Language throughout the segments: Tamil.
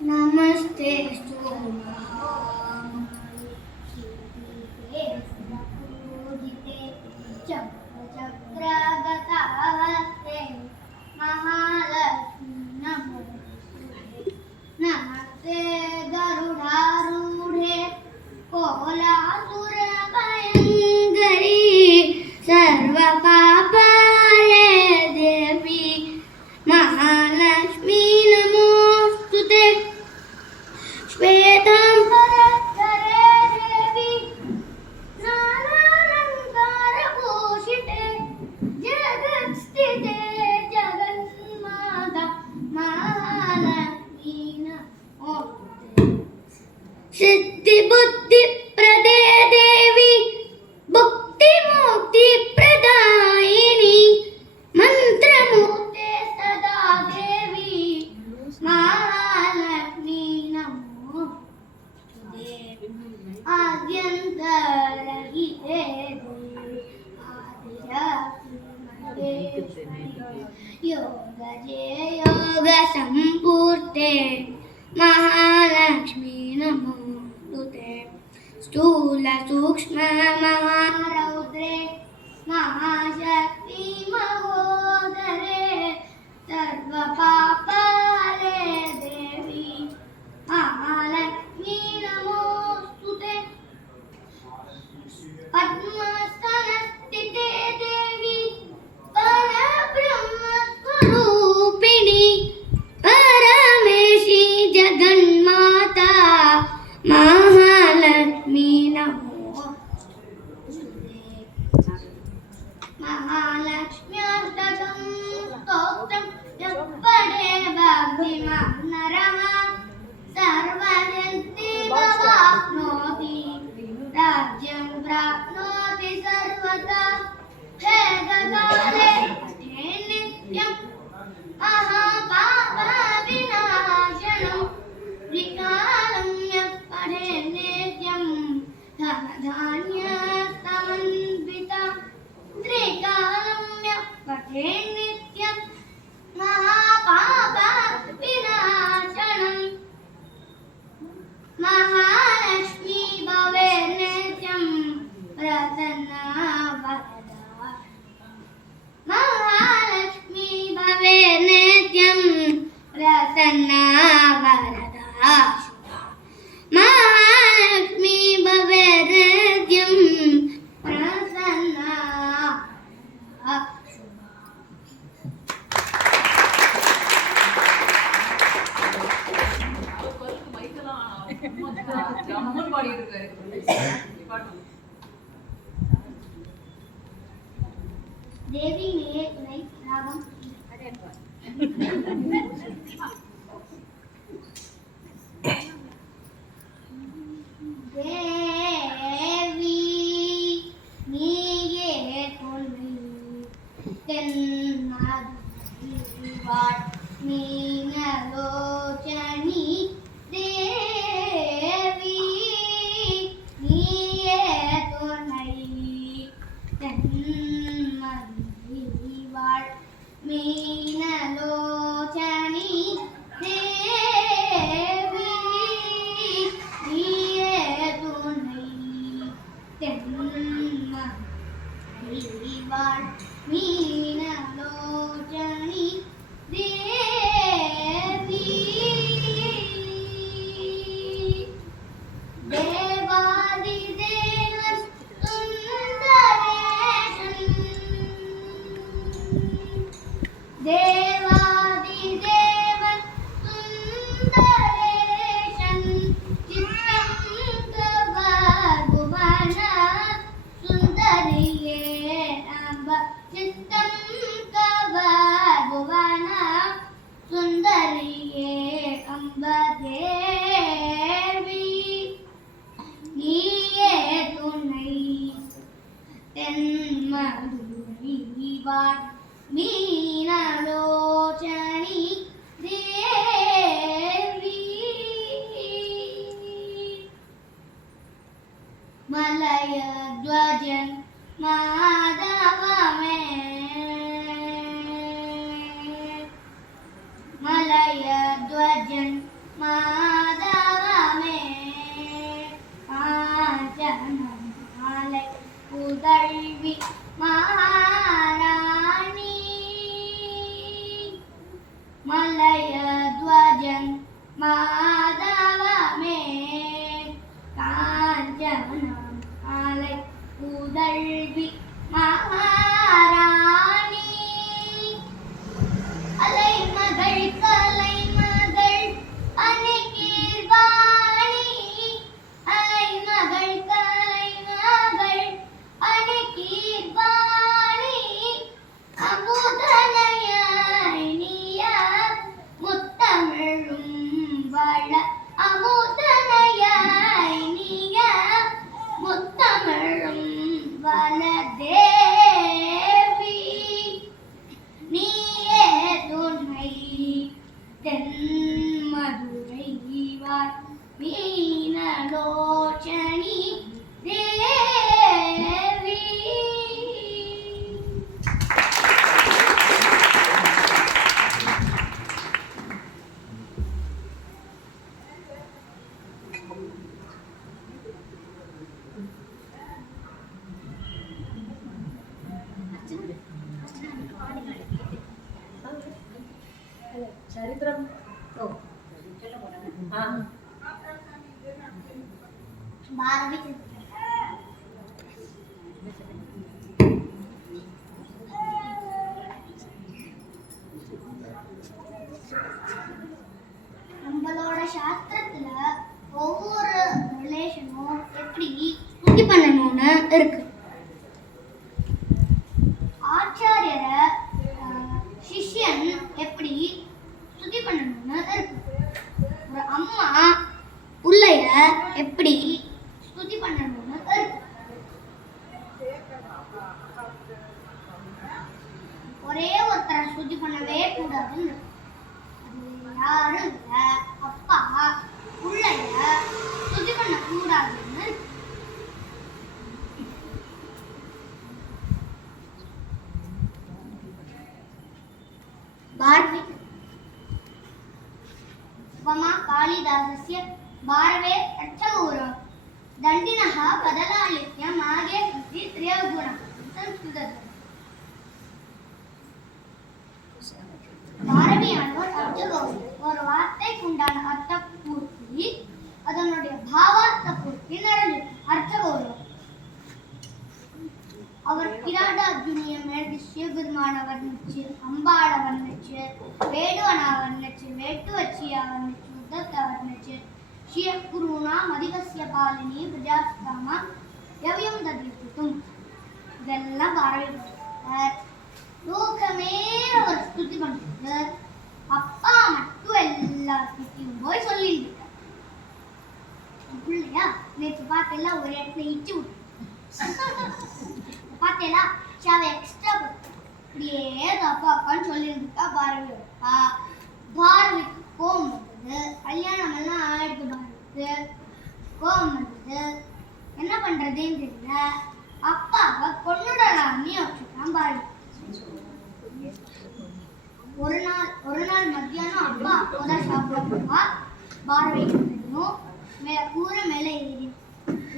नमस्ते चक्रगतावस्ते महालक्ष्मी नमोस्तुते नमस्ते गरुडारूढे कोलासुरभयङ्करी सर्वपापहरे देवी महालक्ष्मी नमोस्तुते श्वेताम्बरधरे देवी नानालङ्कारभूषिते जगत्स्थिते जगन्माता महालक्ष्मी नमोस्तुते सिद्धिबुद्धिप्रदे देवी भुक्तिमुक्तिप्रदायिनी मन्त्रमूर्ते सदा देवी महालक्ष्मी नमोस्तुते आद्यन्तरहिते देवी आदिशक्तिमहेश्वरी योगजे योगसम्पूर्ते महालक्ष्मी नमोस्तुते स्थूल सूक्ष्म महारौद्रे महाशक्ति महोदरे सर्वपापहरे देवी महालक्ष्मी नमोस्तुते पद्मस्तनस्थिते देवी परब्रह्मस्वरूपिणी परमेशी जगन्माता महालक्ष्मी नमोस्तुते महालक्ष्म्यष्टकं स्तोत्रं यः पठे भक्तिमान् नरः सर्वसिद्धिमवाप्नोति राज्यं प्राप्नोति सर्वदा भेदकाले पठे नित्यं महापापविनाशनं त्रिकालं यः पठे नित्यं धनधान्यसमन्वितं त्रिकालं यः पठे नित्यं महापापविनाशनं महालक्ष्मी भवे नित्यं प्रसन्ना वरदा महालक्ष्मी भवे नित्यं प्रसन्ना वरदा महालक्ष्मी भवे नित्यं प्रसन्ना देवी ने तुनै रागम देवी नीये तुनै तेन्मादुवाट मीनलोचनी देवी नीये तुनै तेन्मादुवाट मीनलोचनी देवी नीये तुनै तेन्मादुवाट मीनलोचनी देवी देवादिदेव सुन्दरेशं देवादिदेव सुन्दरेशं चित्तं तव भुवन सुन्दरिये अम्ब चित्तं तव भुवन सुन्दरिये अम्ब देवी नीये तुनै तेन्मधुरिवाट मीनलोचनी देवी मलयध्वजं माधव में मलयध्वजं சரித்திரம் பாரதி நம்மளோட சாஸ்திரத்துல ஒவ்வொரு ரிலேஷனும் எப்படி ஸ்துதி பண்ணணும்னு இருக்கு. ஆச்சாரியரை சிஷ்யன் எப்படி ஸ்துதி பண்ணணும்னு இருக்கு. ஒரு அம்மா பிள்ளைய எப்படி ஸ்துதி பண்ணணும்னு இருக்கு. ஒரே ஒருத்தரை ஸ்துதி பண்ணவே கூடாதுன்னு யாரும் இல்ல, அப்பா பிள்ளைய ஸ்துதி பண்ண கூடாதுன்னு இருக்கு. भारवे उपमा कालिदासस्य भारवे अर्थगौरवं दण्डिनः बदलालित्य मागे इति त्रियगुणं संस्कृतम् பாரதியானோர் அர்த்தகௌரவம் ஒரு வார்த்தைக்கு உண்டான அர்த்த பூர்த்தி அதனுடைய பாவார்த்த பூர்த்தி நடந்தது. அர்த்தகௌரவம் அவர் கிராடார்ஜுனிய மேல் சிவபெருமான வர்ணிச்சு, அம்பாளை வர்ணிச்சு, வேடுவனா வர்ணிச்சு, வேட்டுவச்சியா வர்ணிச்சு, உத்தத்தை வர்ணிச்சு, ஸ்ரீகுருணா மதிகசிய பாலினி பிரஜாஸ்தாமா யவ்யம் ததித்தும் இதெல்லாம் பாரதியார் லோகமே அவர் ஸ்துதி பண்றது. அப்பா மட்டும் எல்லாத்தையும் போய் சொல்லிட்டு பிள்ளையா நேற்று பார்த்தெல்லாம் ஒரு இடத்துல இச்சு விட்டு பார்த்தேலா சாவை எக்ஸ்ட்ரா இப்படியே அப்பா அப்பான்னு சொல்லியிருந்துட்டா பாரதி பாரதிக்கு கோவம் வந்தது. கல்யாணம் எல்லாம் ஆயிடுத்து பாரதிக்கு கோவம் வந்தது. என்ன பண்றதுன்னு தெரியல. அப்பாவை கொன்னுடலாம்னு வச்சுட்டான் பாரதி. ஒரு நாள் மத்தியானம் அப்பா அப்போதான் சாப்பிடுவா. பாரதி கூரை மேல ஏறி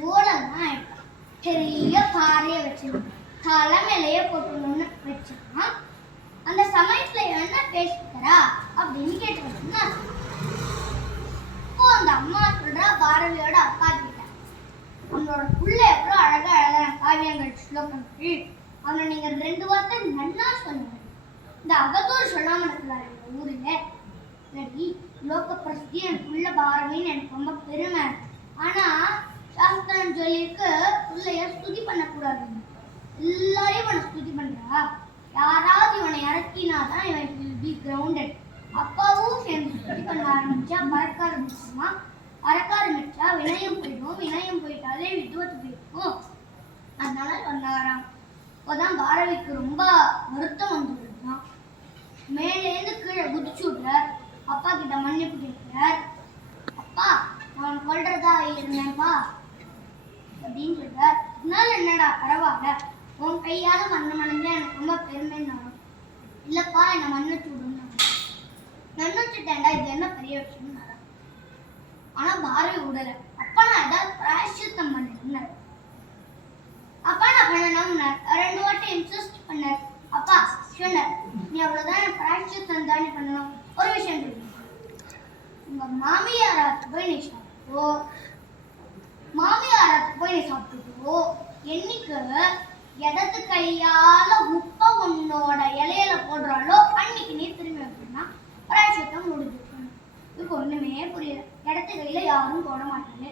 ஓலதான் ஆயிட்டான். பெரிய பாறைய வச்சு தலை மேலேயே போட்டுணும்னு வச்சான். அந்த சமயத்துல என்ன பேசிக்கிறா அப்படின்னு கேட்டு இப்போ அந்த அம்மா சொல்றா பாரதியோட அப்பா கிட்ட, அவனோட புள்ள எவ்வளோ அழகா அழகான காவியங்கள் ஸ்லோகம் அவனை நீங்க 2 வார்த்தை நன்னா சொன்னாரு. இந்த அவதூறு சொல்லாம இருக்கிறாரு ஊர்ல. சரி லோக பிரசித்தி என் புள்ள பாரதின்னு எனக்கு ரொம்ப பெருமை. ஆனா சாஸ்திரம் சொல்லியிருக்கு பிள்ளைய ஸ்துதி பண்ணக்கூடாது. எல்லாரையும் இவனை ஸ்துதி பண்றா. யாராவது இவனை இறக்கினாதான் இவன் will be grounded. அப்பாவும் சேர்ந்து ஸ்துதி பண்ண ஆரம்பிச்சா பறக்க ஆரம்பிச்சுமா. பறக்க ஆரம்பிச்சா வினயம் போயிடும். வினயம் போயிட்டாலே வித்வத்து போயிடும். அதனால சொன்னாராம். அப்போதான் பாரதிக்கு ரொம்ப வருத்தம் வந்துருந்தான். மேலேருந்து கீழே குதிச்சு விடுறார். அப்பா கிட்ட மன்னிப்பு கேட்கிறார். அப்பா நான் கொல்றதா இருந்தேன்ப்பா அப்படின்னு சொல்றார். இதனால என்னடா பரவாயில்ல, உன் கையால மன்னமடைஞ்சா எனக்கு ரொம்ப பெருமைன்னு வரும். இல்லப்பா என்னை மன்னிச்சு விடுன்னு மன்னிச்சுட்டேன்டா, இது என்ன பெரிய விஷயம். ஆனா பாரதி விடல. அப்பா நான் ஏதாவது பிராயஷ்சித்தம் பண்ணேன். அப்பா நான் பண்ணணும்னார். 2 வாட்டி இன்சிஸ்ட் பண்ணார். அப்பா சொன்னார், நீ அவ்வளவுதான் பிராயஷ்சித்தம் தானே பண்ணணும். ஒரு விஷயம் தெரியும், உங்க மாமியாராத்து போய் நீ சாப்பிட்டோ, மாமியாராத்து போய் நீ சாப்பிட்டுட்டோ, என்னைக்கு இடது கையால உப்பை உன்னோட இலையில போடுறாளோ அன்னைக்கு நீ திரும்பி வைக்கணும்னா பிராயஷ்சித்தம் முடிஞ்சிருக்கணும். இதுக்கு ஒண்ணுமே புரியல. இடத்து கையில யாரும் போட மாட்டாங்க.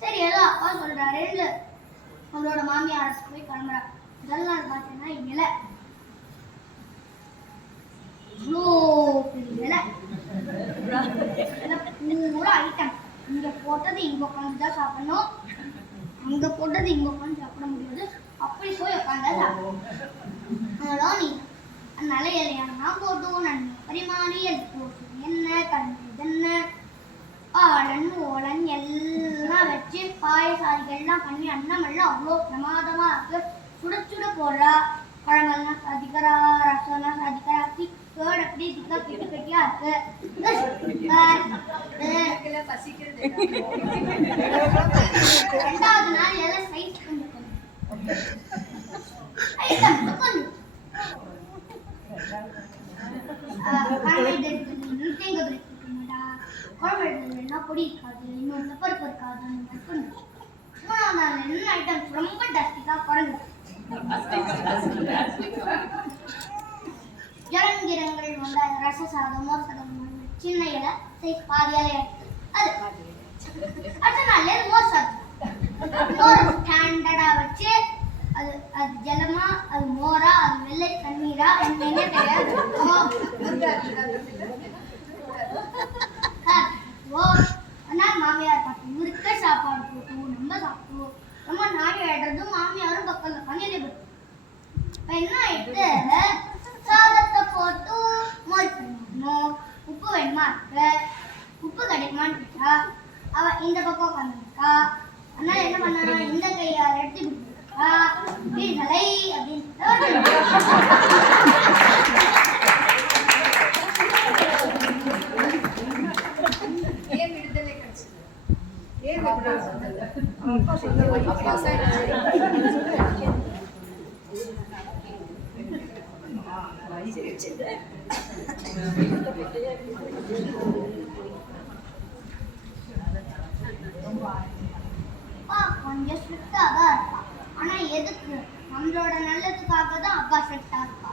சரி ஏதோ அப்பா சொல்றாருன்னு அவங்களோட மாமியார் போய் கிளம்புறா. முதல் நாள் பார்த்தீங்கன்னா இலை இவ்வளோ பெரிய இலை பூரா ஐட்டம். இங்க போட்டது இங்க உட்காந்து தான் சாப்பிடணும், அங்க போட்டது இங்க உட்காந்து சாப்பிட முடியாது. அப்படி போய் உட்காந்தா சாப்பிடுவோம். அதெல்லாம் நீ அதனால இலையானா போட்டும் நன்மை பரிமாறி போட்டு என்ன கண்ணு என்ன ஆளன் ஓலன் எல்லாம் வச்சு பாயசாதிகள்லாம் பண்ணி அன்னம் எல்லாம் அவ்வளோ பிரமாதமா இருக்கு. சுட சுட போடுறா. பழங்கள்லாம் சாதிக்கிறா, ரசம்லாம் சாதிக்கிறா. கேடு அப்படியே திக்கா கெட்டி கட்டியா இருக்கு. 2வது நாள் எல்லாம் சைட் தேங்காய் பிரேக் போட்டுருந்தா குழம்பு எடுத்ததுன்னா பொடி இருக்காது இன்னொரு பருப்பு இருக்காது மூணாவது நாள் என்ன ஐட்டம்ஸ் ரொம்ப டஸ்டிக்கா குறைஞ்சு இறங்கிறங்கள் வந்து ரச சாதம் மோர் சாதம் சின்ன இலை சைஸ் பாதி இலை அது அடுத்த நாள்ல மோர் சாதம் மோர் ஸ்டாண்டர்டா வச்சு அது அது ஜலமா அது மோரா அது வெள்ளை தண்ணீரா என்ன தெரியாது மாமியார் பார்த்து முறுக்க சாப்பாடு போட்டோம் நம்ம சாப்பிட்டோம் நம்ம நாய் ஆடுறதும் மாமியாரும் பக்கத்துல பண்ணியில போட்டோம் என்ன ஆயிட்டு சாதத்தை போட்டு மோர் பண்ணணும் உப்பு வேணுமா இருக்கு உப்பு கிடைக்குமான்னு கேட்டா அவ இந்த பக்கம் உட்காந்துருக்கா அதனால என்ன பண்ணா இந்த கையால் எடுத்து கொடுத்துருக்கா விடுதலை அப்படின்னு கொஞ்சம் ஸ்ட்ரிக்டா தான் இருப்பா ஆனா எதுக்கு நம்மளோட நல்லதுக்காக தான் அப்பா ஸ்ட்ரிக்டா இருப்பா